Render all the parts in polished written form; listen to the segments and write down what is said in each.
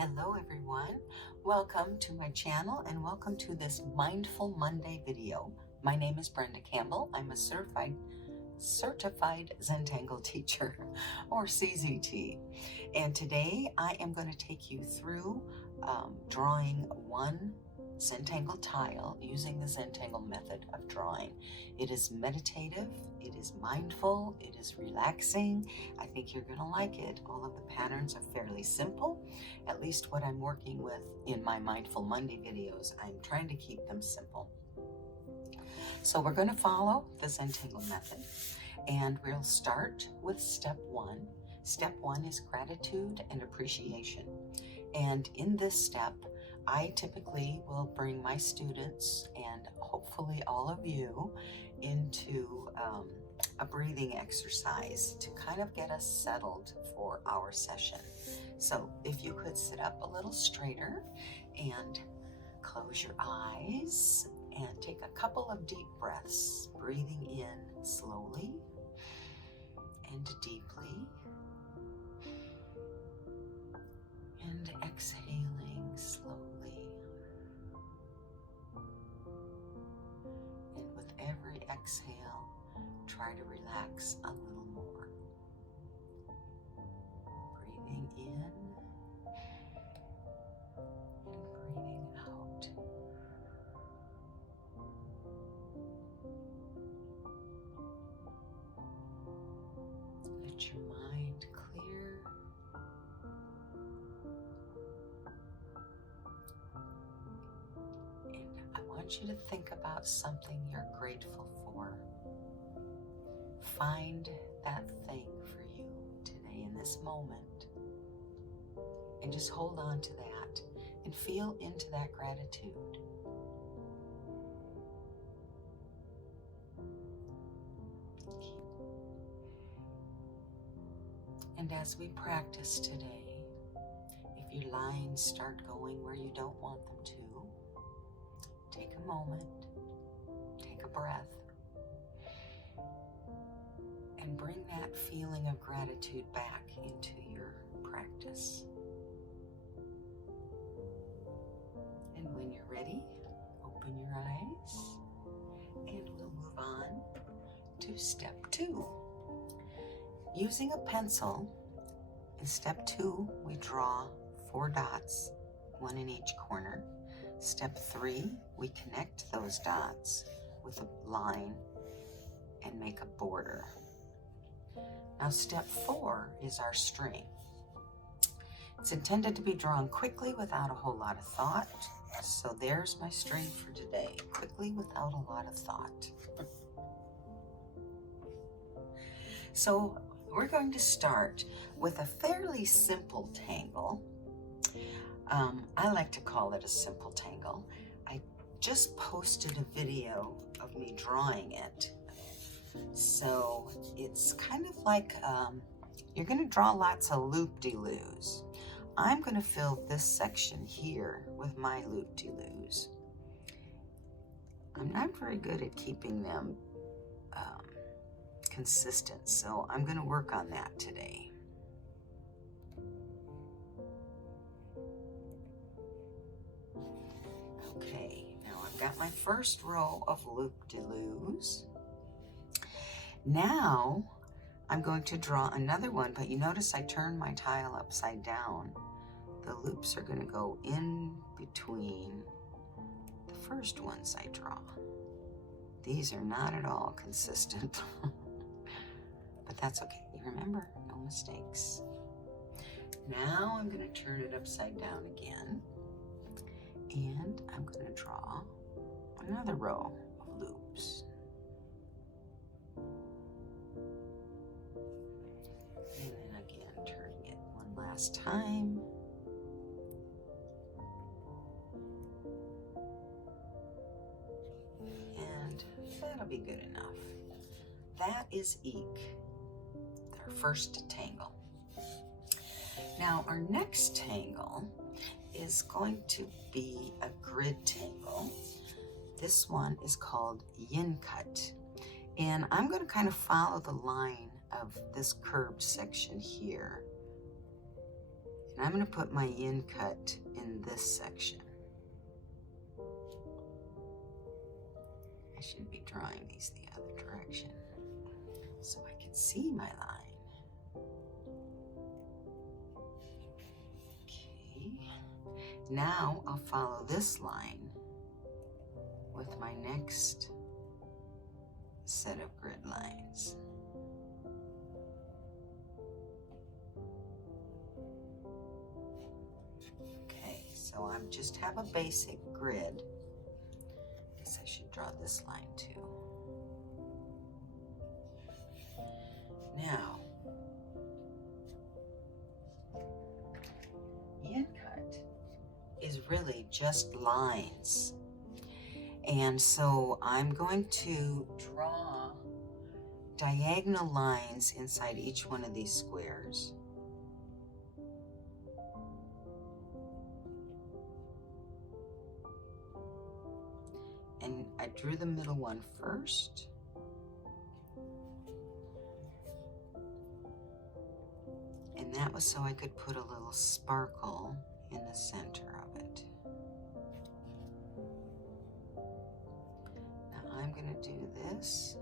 Hello everyone, welcome to my channel and welcome to this Mindful Monday video. My name is Brenda Campbell. I'm a certified Zentangle teacher, or CZT, and today I am going to take you through drawing one Zentangle tile using the Zentangle method of drawing. It is meditative, it is mindful, it is relaxing. I think you're going to like it. All of the patterns are fairly simple, at least what I'm working with in my Mindful Monday videos. I'm trying to keep them simple. So we're going to follow the Zentangle method, and we'll start with step one. Step one is gratitude and appreciation. And in this step, I typically will bring my students and hopefully all of you into a breathing exercise to kind of get us settled for our session. So if you could sit up a little straighter and close your eyes and take a couple of deep breaths, breathing in slowly and deeply, and exhaling slowly. And with every exhale, try to relax a little more. Breathing in and breathing out. Let your mind clear. And I want you to think about something you're grateful for. Find that thing for you today in this moment, and just hold on to that and feel into that gratitude. And as we practice today, if your lines start going where you don't want them to, take a moment, take a breath, and bring that feeling of gratitude back into your practice. And when you're ready, open your eyes, and we'll move on to step two. Using a pencil, in step two, we draw 4 dots, 1 in each corner. Step 3, we connect those dots with a line and make a border. Now step 4 is our string. It's intended to be drawn quickly without a whole lot of thought. So there's my string for today, quickly without a lot of thought. So we're going to start with a fairly simple tangle. I like to call it a simple tangle. I just posted a video of me drawing it. So it's kind of like you're going to draw lots of loop-de-loos. I'm going to fill this section here with my loop-de-loos. I'm not very good at keeping them consistent, so I'm going to work on that today. Okay, now I've got my first row of loop-de-loos. Now I'm going to draw another one, but you notice I turned my tile upside down. The loops are going to go in between the first ones I draw. These are not at all consistent, but that's okay. You remember, no mistakes. Now I'm going to turn it upside down again, and I'm going to draw another row of loops. And then again, turning it one last time. And that'll be good enough. That is eek, our first tangle. Now our next tangle is going to be a grid tangle. This one is called yin cut. And I'm going to kind of follow the line of this curved section here. And I'm going to put my yin cut in this section. I should be drawing these the other direction so I can see my line. Okay. Now I'll follow this line with my next set of grid lines. Okay, so I just have a basic grid. I guess I should draw this line too. Now, yin cut is really just lines. And so I'm going to draw diagonal lines inside each one of these squares. And I drew the middle one first. And that was so I could put a little sparkle in the center of it. Now I'm going to do this.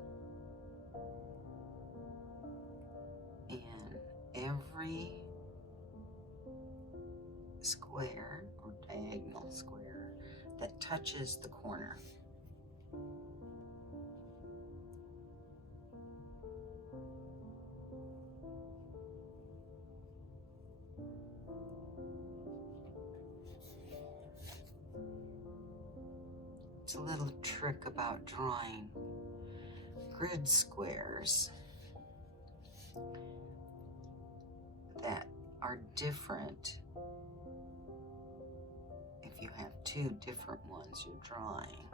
And every square or diagonal square that touches the corner. It's a little trick about drawing grid squares that are different. If you have two different ones you're drawing,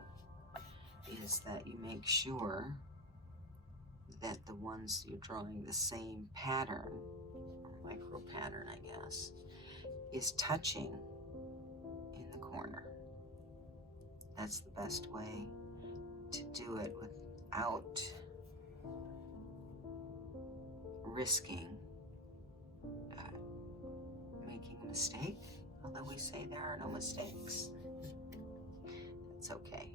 is that you make sure that the ones you're drawing the same pattern, or micro pattern I guess, is touching in the corner. That's the best way to do it without risking making a mistake, although we say there are no mistakes. That's okay.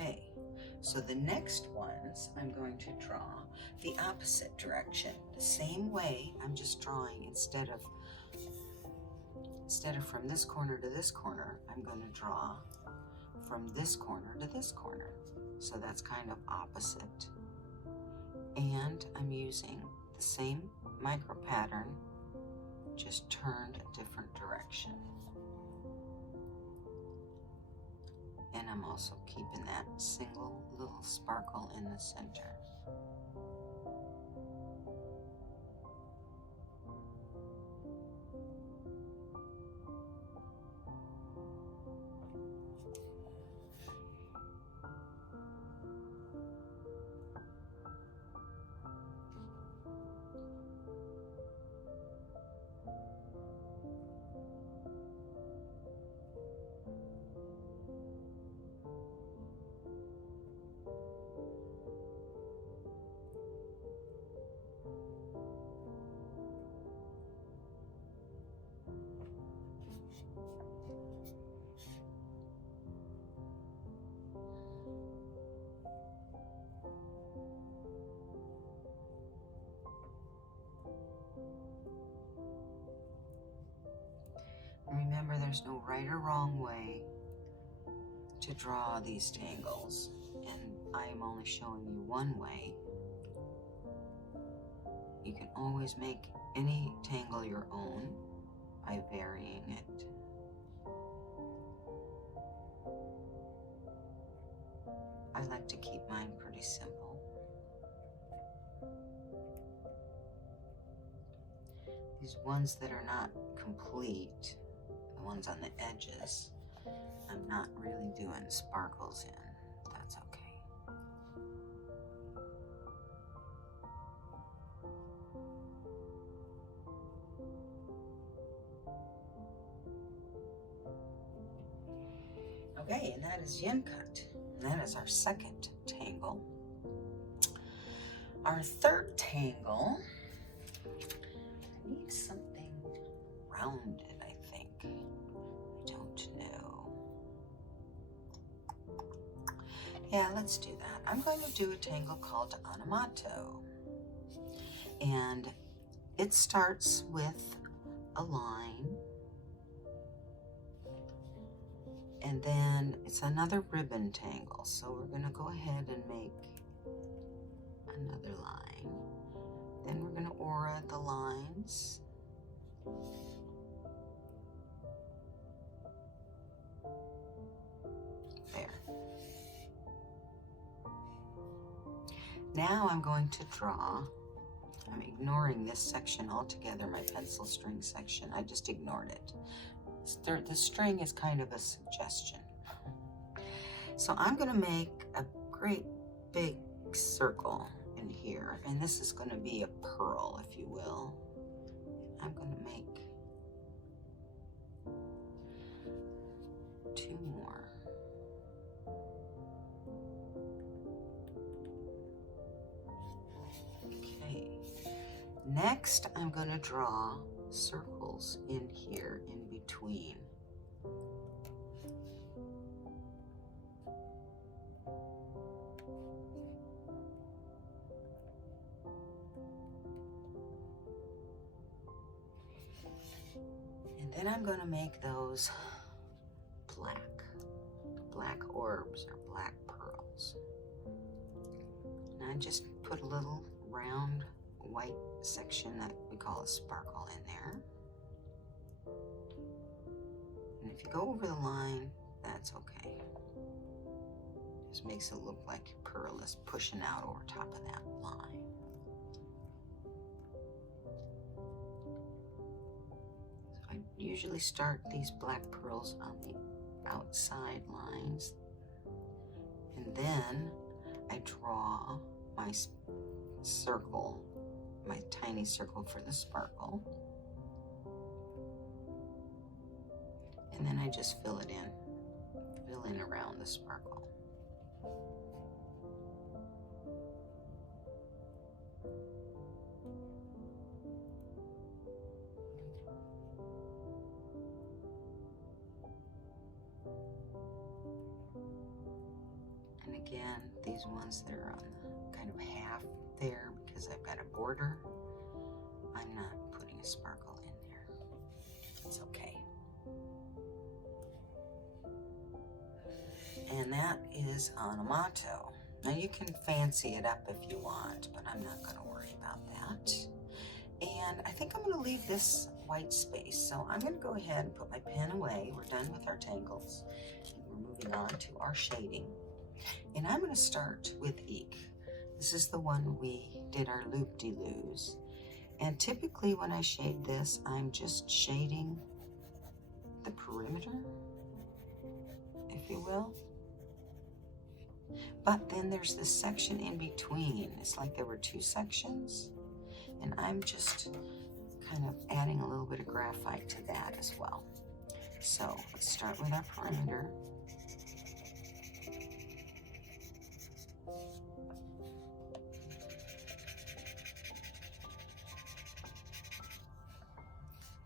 Okay, so the next ones I'm going to draw the opposite direction. The same way, I'm just drawing instead of from this corner to this corner, I'm going to draw from this corner to this corner. So that's kind of opposite. And I'm using the same micro pattern, just turned a different direction. And I'm also keeping that single little sparkle in the center. Remember, there's no right or wrong way to draw these tangles, and I am only showing you one way. You can always make any tangle your own by varying it. I like to keep mine pretty simple. These ones that are not complete, the ones on the edges, I'm not really doing sparkles in. That's okay. Okay, and that is yin cut. And that is our second tangle. Our third tangle, I need something rounded, I think. I don't know. Yeah, let's do that. I'm going to do a tangle called onomato. And it starts with a line. And then it's another ribbon tangle. So we're going to go ahead and make another line. Then we're going to aura the lines. There. Now I'm going to draw. I'm ignoring this section altogether, my pencil string section. I just ignored it. The string is kind of a suggestion. So I'm going to make a great big circle in here, and this is going to be a pearl, if you will. I'm going to make 2 more. Okay. Next, I'm going to draw circles in here in between. And then I'm going to make those black orbs or black pearls. And I just put a little round white section that we call a sparkle in there. And if you go over the line, that's okay. Just makes it look like your pearl is pushing out over top of that line. So I usually start these black pearls on the outside lines, and then I draw my circle, my tiny circle for the sparkle, and then I just fill in around the sparkle. And again, these ones that are on the kind of half there, because I've got a border, I'm not putting a sparkle in there. It's okay. And that is onomato. Now you can fancy it up if you want, but I'm not going to worry about that. And I think I'm going to leave this white space. So I'm going to go ahead and put my pen away. We're done with our tangles. And we're moving on to our shading. And I'm going to start with eke. This is the one we did our loop-de-loos. And typically when I shade this, I'm just shading the perimeter, if you will. But then there's this section in between. It's like there were 2 sections. And I'm just kind of adding a little bit of graphite to that as well. So let's start with our perimeter.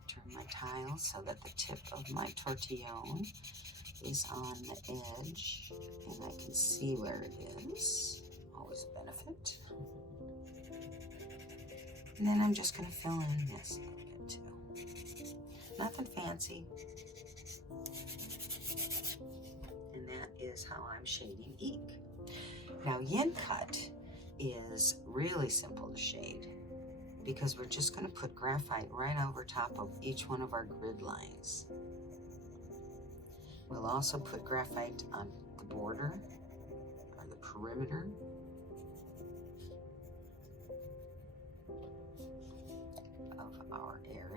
Turn my tile so that the tip of my tortillon is on the edge and I can see where it is. Always a benefit. And then I'm just going to fill in this a little bit too. Nothing fancy. And that is how I'm shading eke. Now yin cut is really simple to shade because we're just going to put graphite right over top of each one of our grid lines. We'll also put graphite on the border or the perimeter. Of our area.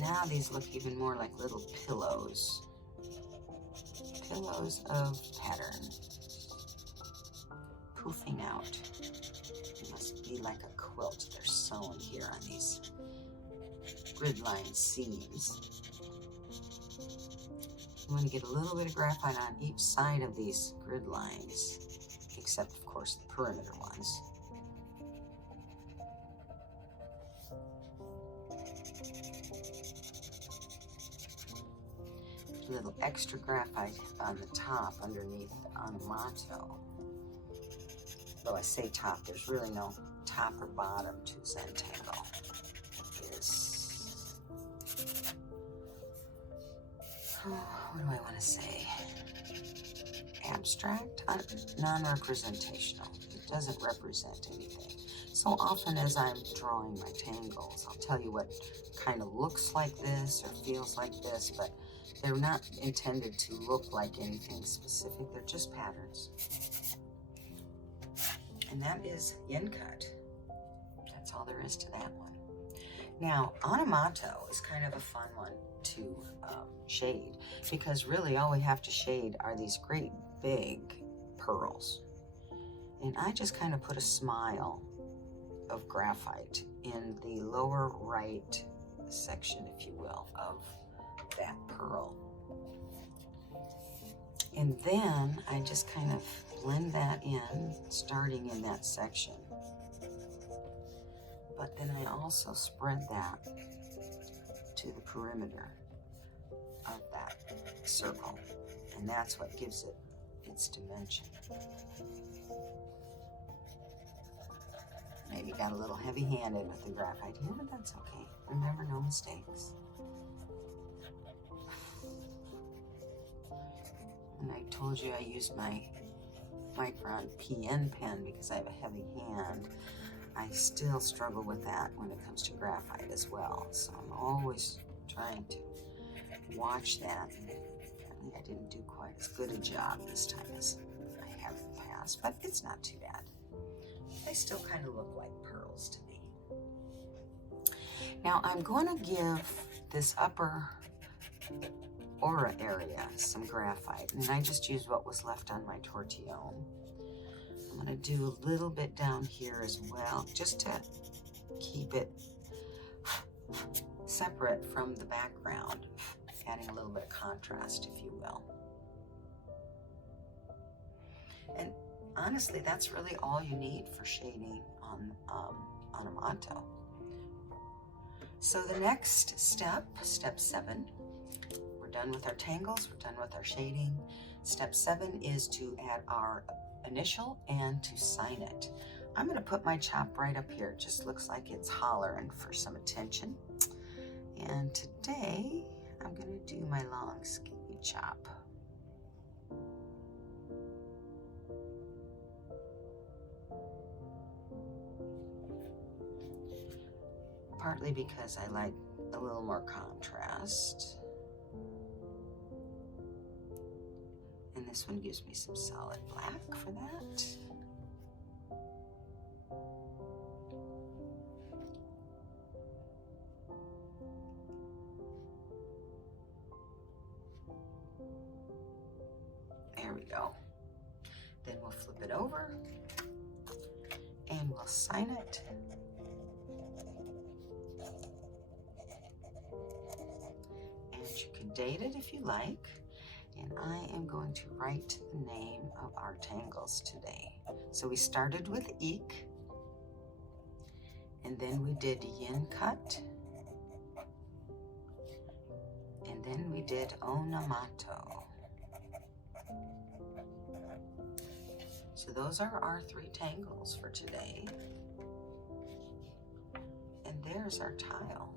Now these look even more like little pillows. Pillows of pattern. Poofing out. It must be like a quilt. They're sewn here on these grid line seams. You want to get a little bit of graphite on each side of these grid lines, except of course the perimeter ones. A little extra graphite on the top underneath on motto. Though I say top, there's really no top or bottom to Zentangle. It is, what do I want to say? Abstract, non-representational. It doesn't represent anything. So often as I'm drawing my tangles, I'll tell you what kind of looks like this or feels like this, but they're not intended to look like anything specific. They're just patterns. And that is yin cut. That's all there is to that one. Now, onomato is kind of a fun one to shade, because really all we have to shade are these great big pearls. And I just kind of put a smile of graphite in the lower right section, if you will, of that pearl. And then I just kind of blend that in, starting in that section. But then I also spread that to the perimeter of that circle. And that's what gives it its dimension. Maybe got a little heavy-handed with the graphite here, but that's okay. Remember, no mistakes. And I told you I used my Micron PN pen because I have a heavy hand. I still struggle with that when it comes to graphite as well. So I'm always trying to watch that. I didn't do quite as good a job this time as I have in the past, but it's not too bad. They still kind of look like pearls to me. Now I'm going to give this upper aura area some graphite, and I just used what was left on my tortillon. I'm going to do a little bit down here as well, just to keep it separate from the background, adding a little bit of contrast, if you will. And honestly, that's really all you need for shading on a motto. So the next step, step 7, we're done with our tangles, we're done with our shading. Step 7 is to add our initial and to sign it. I'm going to put my chop right up here. It just looks like it's hollering for some attention. And today I'm going to do my long skinny chop. Partly because I like a little more contrast. And this one gives me some solid black for that. There we go. Then we'll flip it over and we'll sign it. And you can date it if you like. And I am going to write the name of our tangles today. So we started with ik, and then we did yin cut, and then we did onomato. So those are our 3 tangles for today. And there's our tile.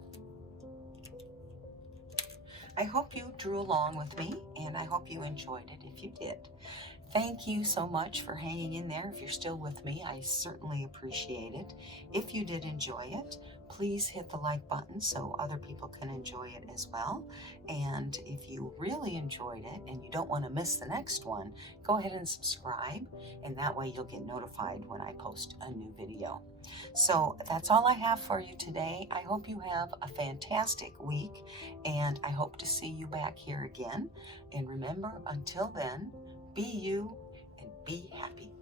I hope you drew along with me, and I hope you enjoyed it if you did. Thank you so much for hanging in there. If you're still with me, I certainly appreciate it. If you did enjoy it, please hit the like button so other people can enjoy it as well. And if you really enjoyed it and you don't want to miss the next one, go ahead and subscribe, and that way you'll get notified when I post a new video. So that's all I have for you today. I hope you have a fantastic week, and I hope to see you back here again. And remember, until then, be you and be happy.